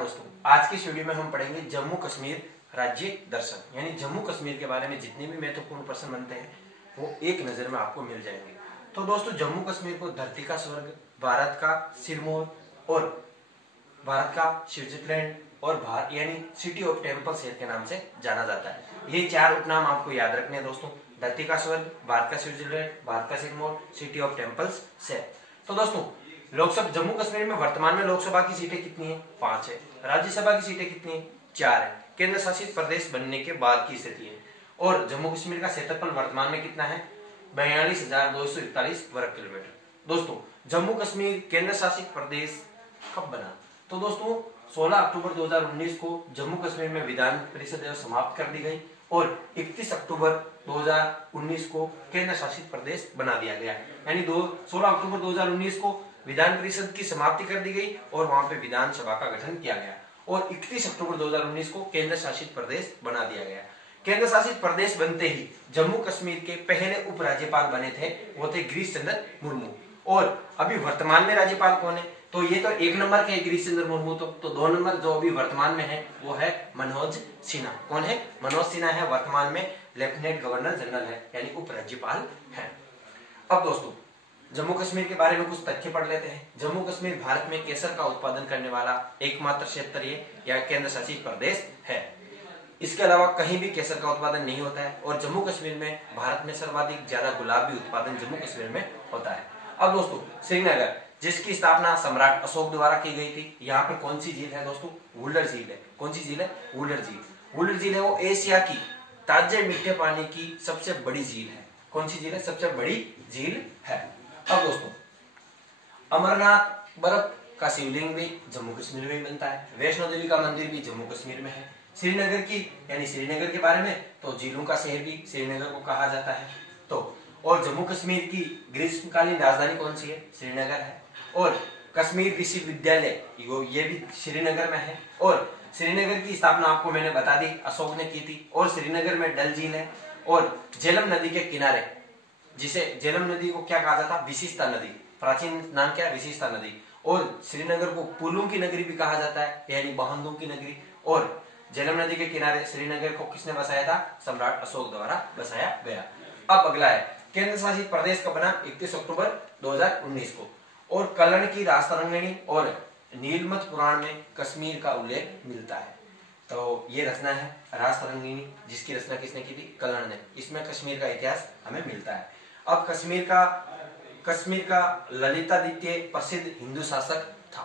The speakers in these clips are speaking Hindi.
दोस्तों, आज की इस वीडियो में हम पढ़ेंगे जम्मू कश्मीर राज्य दर्शन, यानी जम्मू कश्मीर के बारे में जितने भी महत्वपूर्ण प्रश्न बनते हैं वो एक नजर में आपको मिल जाएंगे। तो दोस्तों, जम्मू कश्मीर को धरती का स्वर्ग, भारत का सिरमौर और भारत का स्विट्जरलैंड और भारत यानी सिटी ऑफ टेम्पल शहर के नाम से जाना जाता है। ये चार उपनाम आपको याद रखने हैं दोस्तों, धरती का स्वर्ग, भारत का स्विट्जरलैंड, भारत का सिरमौर, सिटी ऑफ टेम्पल्स शहर। तो दोस्तों, लोकसभा जम्मू कश्मीर में वर्तमान में लोकसभा की सीटें कितनी है? 5 है। राज्यसभा की सीटें कितनी है? 4 है। केंद्र शासित प्रदेश बनने के बाद की स्थिति है। और जम्मू कश्मीर का क्षेत्रफल वर्तमान में कितना है? 42,241 वर्ग किलोमीटर। दोस्तों, जम्मू कश्मीर केंद्र शासित प्रदेश कब बना? तो दोस्तों, 16 अक्टूबर 2019 को जम्मू कश्मीर में विधान परिषद समाप्त कर दी गई और 31 अक्टूबर 2019 को केंद्र शासित प्रदेश बना दिया गया। यानी 16 अक्टूबर 2019 को विधान परिषद की समाप्ति कर दी गई और वहां पे विधानसभा का गठन किया गया और 31 अक्टूबर 2019 को केंद्र शासित प्रदेश बना दिया गया। केंद्र शासित प्रदेश बनते ही जम्मू कश्मीर के पहले उपराज्यपाल बने थे, वो थे गिरीश चंद्र मुर्मू। और अभी वर्तमान में राज्यपाल कौन है? तो ये तो 1 नंबर के गिरीश चंद्र मुर्मू। तो 2 नंबर जो अभी वर्तमान में है वो है मनोज सिन्हा। कौन है? मनोज सिन्हा है, वर्तमान में लेफ्टिनेंट गवर्नर जनरल है, यानी उपराज्यपाल है। अब दोस्तों, जम्मू कश्मीर के बारे में कुछ तथ्य पढ़ लेते हैं। जम्मू कश्मीर भारत में केसर का उत्पादन करने वाला एकमात्र क्षेत्रीय या केंद्र शासित प्रदेश है। इसके अलावा कहीं भी केसर का उत्पादन नहीं होता है और जम्मू कश्मीर में भारत में सर्वाधिक ज्यादा गुलाबी उत्पादन जम्मू कश्मीर में होता है। अब दोस्तों, श्रीनगर जिसकी स्थापना सम्राट अशोक द्वारा की गई थी, यहाँ पे कौन सी झील है दोस्तों? वुलर झील है। कौन सी झील है? वुलर झील। वुलर झील है वो एशिया की ताजे मीठे पानी की सबसे बड़ी झील है। कौन सी झील है? सबसे बड़ी झील है। अब दोस्तों, अमरनाथ बर्फ का शिवलिंग भी जम्मू कश्मीर में ही बनता है। वैष्णो देवी का मंदिर भी जम्मू कश्मीर में है। श्रीनगर की यानी श्रीनगर के बारे में तो झीलों का शहर भी श्रीनगर को कहा जाता है। तो और जम्मू कश्मीर की ग्रीष्मकालीन राजधानी कौन सी है? श्रीनगर है। और कश्मीर विश्वविद्यालय ये भी श्रीनगर में है। और श्रीनगर की स्थापना आपको मैंने बता दी, अशोक ने की थी। और श्रीनगर में डल झील है और झेलम नदी के किनारे, जिसे झेलम नदी को क्या कहा जाता? विशिष्टा नदी। प्राचीन नाम क्या है? विशिष्टा नदी। और श्रीनगर को फूलों की नगरी भी कहा जाता है, यानी बहंदों की नगरी। और झेलम नदी के किनारे श्रीनगर को किसने बसाया था? सम्राट अशोक द्वारा बसाया गया। अब अगला है, केंद्र शासित प्रदेश कब बना? 31 अक्टूबर 2019 को। और कलण की राजतरंगिणी और नीलमत पुराण में कश्मीर का उल्लेख मिलता है। तो ये रचना है राजतरंगिणी, जिसकी रचना किसने की थी? कलण ने। इसमें कश्मीर का इतिहास हमें मिलता है। अब कश्मीर का ललितादित्य प्रसिद्ध हिंदू शासक था।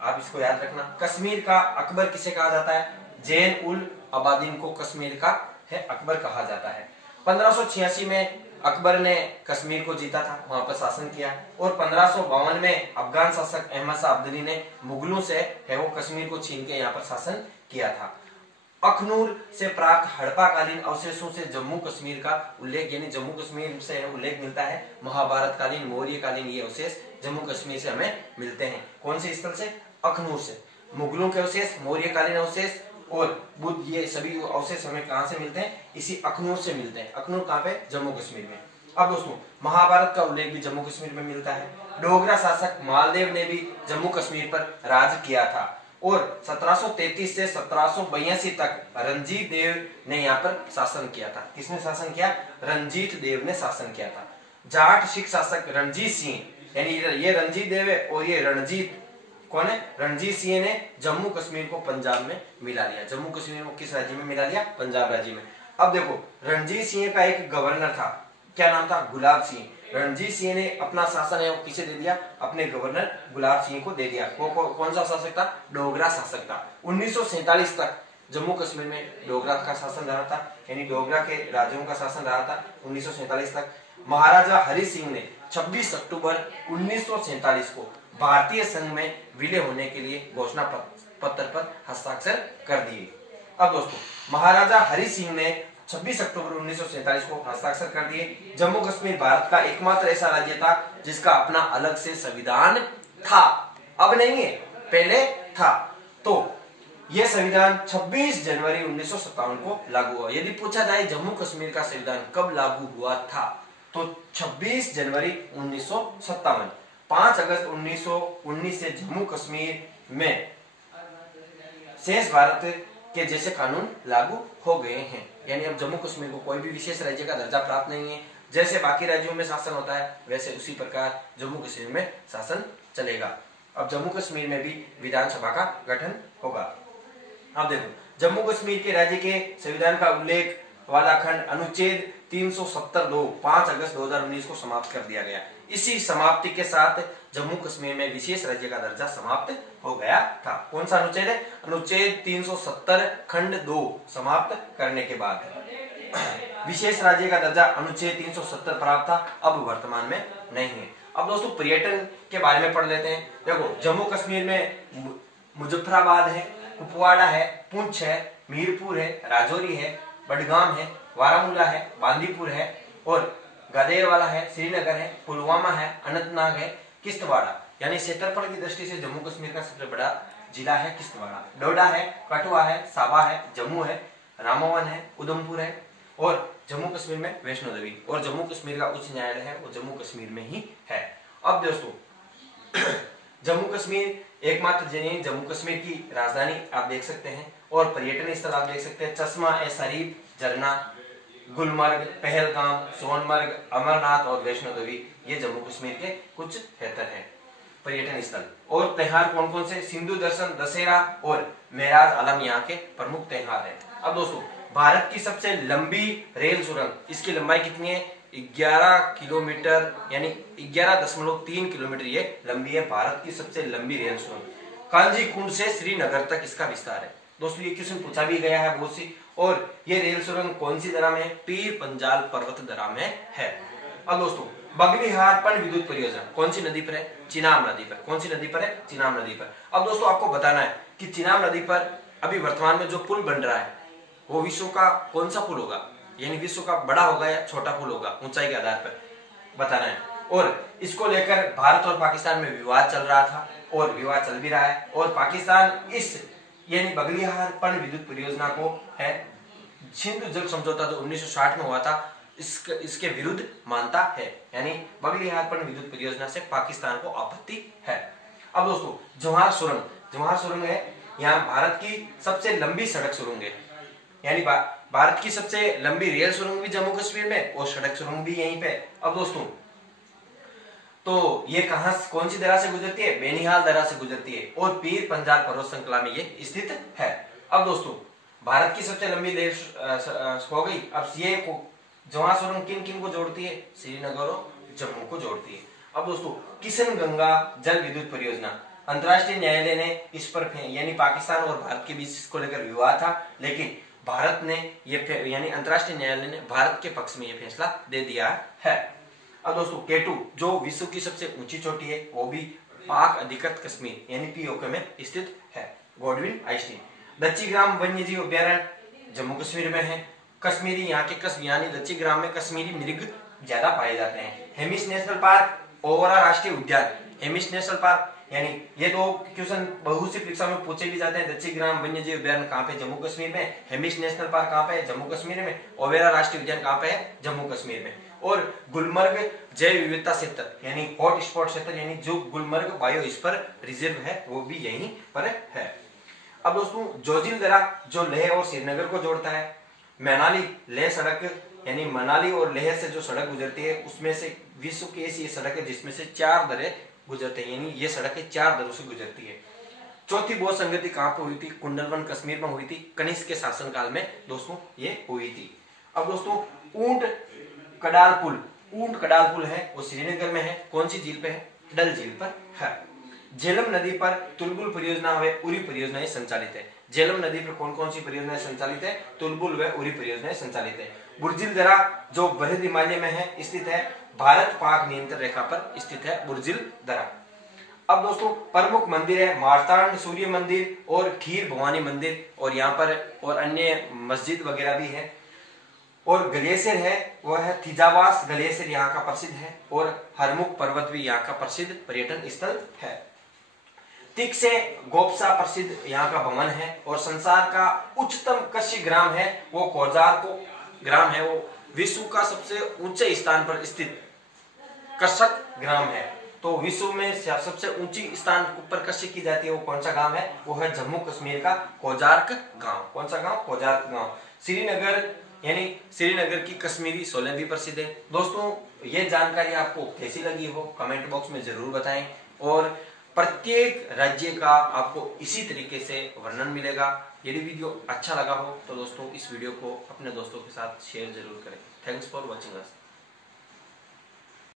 आप इसको याद रखना। कश्मीर का अकबर किसे कहा जाता है? जैन उल अबादीन को कश्मीर का है अकबर कहा जाता है। 1586 में अकबर ने कश्मीर को जीता था, वहां पर शासन किया। और 1552 में अफगान शासक अहमद शाह अब्दाली ने मुगलों से है वो कश्मीर को छीन के यहाँ पर शासन किया था। अखनूर से प्राप्त हड़प्पाकालीन अवशेषों से जम्मू कश्मीर का उल्लेख, यानी जम्मू कश्मीर से उल्लेख मिलता है। महाभारत कालीन, मौर्य कालीन ये अवशेष जम्मू कश्मीर से हमें मिलते हैं। कौन से स्थल से? अखनूर से। मुगलों के अवशेष, मौर्य कालीन अवशेष और बुद्ध, ये सभी अवशेष हमें कहां से मिलते हैं? इसी अखनूर से मिलते हैं। अखनूर कहां पे? जम्मू कश्मीर में। अब दोस्तों, महाभारत का उल्लेख भी जम्मू कश्मीर में मिलता है। डोगरा शासक मालदेव ने भी जम्मू कश्मीर पर राज किया था और 1733 से 1782 तक रंजीत देव ने यहाँ पर शासन किया था। किसने शासन किया? रंजीत देव ने शासन किया था। जाट सिख शासक रणजीत सिंह, यानी ये रंजीत देव है और ये रणजीत कौन है? रणजीत सिंह ने जम्मू कश्मीर को पंजाब में मिला लिया। जम्मू कश्मीर को किस राज्य में मिला लिया? पंजाब राज्य में। अब देखो, रणजीत सिंह का एक गवर्नर था, क्या नाम था? गुलाब सिंह। रणजीत सिंह ने अपना शासन है वो किसे दे दिया? अपने गवर्नर गुलाब सिंह को दे दिया। कौन सा शासक था? डोगरा शासक था। 1947 तक जम्मू कश्मीर में डोगरा का शासन रहा था, यानी डोगरा के राजाओं का शासन रहा था 1947 तक। महाराजा हरि सिंह ने 26 अक्टूबर 1947 को भारतीय संघ में विलय होने के लिए घोषणा पत्र पर हस्ताक्षर कर दिए। अब दोस्तों, महाराजा हरि सिंह ने 26 अक्टूबर 1947 को हस्ताक्षर कर दिए। जम्मू कश्मीर भारत का एकमात्र ऐसा राज्य था जिसका अपना अलग से संविधान था। अब नहीं है, पहले था। तो यह संविधान 26 जनवरी 1957 को लागू हुआ। यदि पूछा जाए जम्मू कश्मीर का संविधान कब लागू हुआ था, तो 26 जनवरी 1957। 5 अगस्त 1919 से जम्मू कश्मीर में शेष भारत के जैसे कानून लागू हो गए हैं। यानी अब जम्मू कश्मीर को कोई भी विशेष राज्य का दर्जा प्राप्त नहीं है। जैसे बाकी राज्यों में शासन होता है वैसे उसी प्रकार जम्मू कश्मीर में शासन चलेगा। अब जम्मू कश्मीर में भी विधानसभा का गठन होगा। अब देखो, जम्मू कश्मीर के राज्य के संविधान का उल्लेख वाला खंड अनुच्छेद 370(2) 5 अगस्त 2019 को समाप्त कर दिया गया। इसी समाप्ति के साथ जम्मू कश्मीर में विशेष राज्य का दर्जा समाप्त हो गया था। कौन सा अनुच्छेद है? अनुच्छेद 370 खंड 2 समाप्त करने के बाद विशेष राज्य का दर्जा अनुच्छेद 370 प्राप्त था, अब वर्तमान में नहीं है। अब दोस्तों पर्यटन के बारे में पढ़ लेते हैं। देखो, जम्मू कश्मीर में मुजफ्फराबाद है, कुपवाड़ा है, पुंछ है, मीरपुर है, राजौरी है, बडगाम है, बारामूला है, बांदीपुर है और गदेरवाला है, श्रीनगर है, पुलवामा है, अनंतनाग है, किश्तवाड़ा। यानी क्षेत्रफल की दृष्टि से जम्मू कश्मीर का सबसे बड़ा जिला है किश्तवाड़ा। डोडा है, कठुआ है, साबा है, जम्मू है, रामबन है, उधमपुर है और जम्मू कश्मीर में वैष्णो देवी और जम्मू कश्मीर का उच्च न्यायालय है वो जम्मू कश्मीर में ही है। अब दोस्तों जम्मू कश्मीर एकमात्र जम्मू कश्मीर की राजधानी आप देख सकते हैं और पर्यटन स्थल आप देख सकते हैं। चश्मा ए शरीफ झरना, गुलमर्ग, पहलगाम, सोनमर्ग, अमरनाथ और वैष्णो देवी ये जम्मू कश्मीर के कुछ बेहतर हैं पर्यटन स्थल। और त्योहार कौन कौन से? सिंधु दर्शन, दशहरा और मेराज आलम यहाँ के प्रमुख त्योहार हैं। अब दोस्तों भारत की सबसे लंबी रेल सुरंग, इसकी लंबाई कितनी है? 11 किलोमीटर यानी 11.3 किलोमीटर ये लंबी है। भारत की सबसे लंबी रेल सुरंग कांजी कुंड से श्रीनगर तक इसका विस्तार है। दोस्तों ये क्वेश्चन पूछा भी गया है बहुत सी। और ये रेल सुरंग कौन सी दरा में है? पीर पंजाल पर्वत दरा में है। अब दोस्तों बगलीहार पन विद्युत परियोजना कौन सी नदी पर है? चिनाब नदी पर। कौन सी नदी पर है? चिनाब नदी पर। अब दोस्तों आपको बताना है कि चिनाब नदी पर अभी वर्तमान में जो पुल बन रहा है वो विश्व का कौन सा पुल होगा, यानी विश्व का बड़ा होगा या छोटा पुल होगा, ऊंचाई के आधार पर बताना है। और इसको लेकर भारत और पाकिस्तान में विवाद चल रहा था और विवाद चल भी रहा है और पाकिस्तान इस यानी बगलीहार पन विद्युत परियोजना को है सिंधु जल समझौता जो 1960 में हुआ था इसके विरुद्ध मानता है। यानी बगलीहार पन विद्युत परियोजना से पाकिस्तान को आपत्ति है। अब दोस्तों जवाहर सुरंग है, यहाँ भारत की सबसे लंबी सड़क सुरंग है। यानी भारत की सबसे लंबी रेल सुरंग भी जम्मू कश्मीर में और सड़क सुरंग भी यहीं पे। अब दोस्तों तो ये कौन सी दरा से गुजरती है? बेनिहाल दरा से गुजरती है और पीर पंजाल पर्वत श्रृंखला में ये स्थित है। अब दोस्तों भारत की सबसे लंबी रेल हो गई। अब ये जवाहर सुरंग किन किन को जोड़ती है? श्रीनगर और जम्मू को जोड़ती है। अब दोस्तों किशन गंगा जल विद्युत परियोजना, अंतर्राष्ट्रीय न्यायालय ने इस पर यानी पाकिस्तान और भारत के बीच इसको लेकर विवाद था, लेकिन भारत ने ये यानी अंतर्राष्ट्रीय न्यायालय ने भारत के पक्ष में ये फैसला दे दिया है। अब दोस्तों केटू जो विश्व की सबसे ऊंची चोटी है वो भी पाक अधिकृत कश्मीर यानी पीओके में स्थित है। Godwin Iceland. दच्चीग्राम वन्यजीव अभ्यारण्य जम्मू कश्मीर में है। कश्मीरी यहाँ के यानी दच्चीग्राम में कश्मीरी मृग ज्यादा पाए जाते हैं। हेमिस नेशनल पार्क, ओवरा राष्ट्रीय उद्यान। हेमिस नेशनल पार्क यानी ये दो क्वेश्चन बहुत सी परीक्षा में पूछे भी जाते हैं। दच्चीग्राम वन्यजीव अभ्यारण्य कहाँ पे? जम्मू कश्मीर में। हेमिस नेशनल पार्क कहाँ पे है? जम्मू कश्मीर में। ओवेरा राष्ट्रीय उद्यान कहाँ पे है? जम्मू कश्मीर में। और गुलमर्ग जैव विविधता क्षेत्र यानी हॉट स्पॉट क्षेत्र यानी जो गुलमर्ग बायोस्फीयर रिजर्व है वो भी यहीं पर है। अब दोस्तों जोजिल दरा जो लेह और श्रीनगर को जोड़ता है। मनाली लेह सड़क यानी मनाली और लेह से जो सड़क गुजरती है उसमें से विश्व की ऐसी सड़क है जिसमें से 4 दरें गुजरते हैं, यानी ये सड़कें 4 दरों से गुजरती है। चौथी बौद्ध संगति कहाँ पे हुई थी? कुंडलवन कश्मीर में हुई थी। कनिष्क के शासनकाल में दोस्तों ये हुई थी। अब दोस्तों ऊंट कडाल पुल है वो श्रीनगर में है। कौन सी झील पे है? डल झील पर है। झेलम नदी पर तुलबुल परियोजना व उरी परियोजनाएं संचालित है। झेलम नदी पर कौन कौन सी परियोजनाएं संचालित है? तुलबुल व उरी परियोजनाएं संचालित है। बुर्जिल दरा जो बृहद हिमालय में है स्थित है। भारत पाक नियंत्रण रेखा पर स्थित है बुर्जिल दरा। अब दोस्तों प्रमुख मंदिर है मार्तांड सूर्य मंदिर और खीर भवानी मंदिर और यहाँ पर और अन्य मस्जिद वगैरह भी है। और ग्लेशियर है वह है थिजावास ग्लेशियर यहाँ का प्रसिद्ध है और हरमुख पर्वत भी यहाँ का प्रसिद्ध पर्यटन स्थल है। तिक से गोपसा प्रसिद्ध यहाँ का भवन है और संसार का उच्चतम कृषि ग्राम है वो कोजार को ग्राम है। वो विश्व का सबसे ऊंचे स्थान पर स्थित कृषक ग्राम है। तो विश्व में सबसे ऊंची स्थान पर कृषि की जाती है वो कौन सा गांव है? वो है जम्मू कश्मीर का कोजार्क गांव। कौन सा गांव? कोजार्क गांव। श्रीनगर यानी श्रीनगर की कश्मीरी सोलन भी प्रसिद्ध है। दोस्तों ये जानकारी आपको कैसी लगी हो कमेंट बॉक्स में जरूर बताएं, और प्रत्येक राज्य का आपको इसी तरीके से वर्णन मिलेगा। यदि वीडियो अच्छा लगा हो तो दोस्तों इस वीडियो को अपने दोस्तों के साथ शेयर जरूर करें। Thanks for watching us.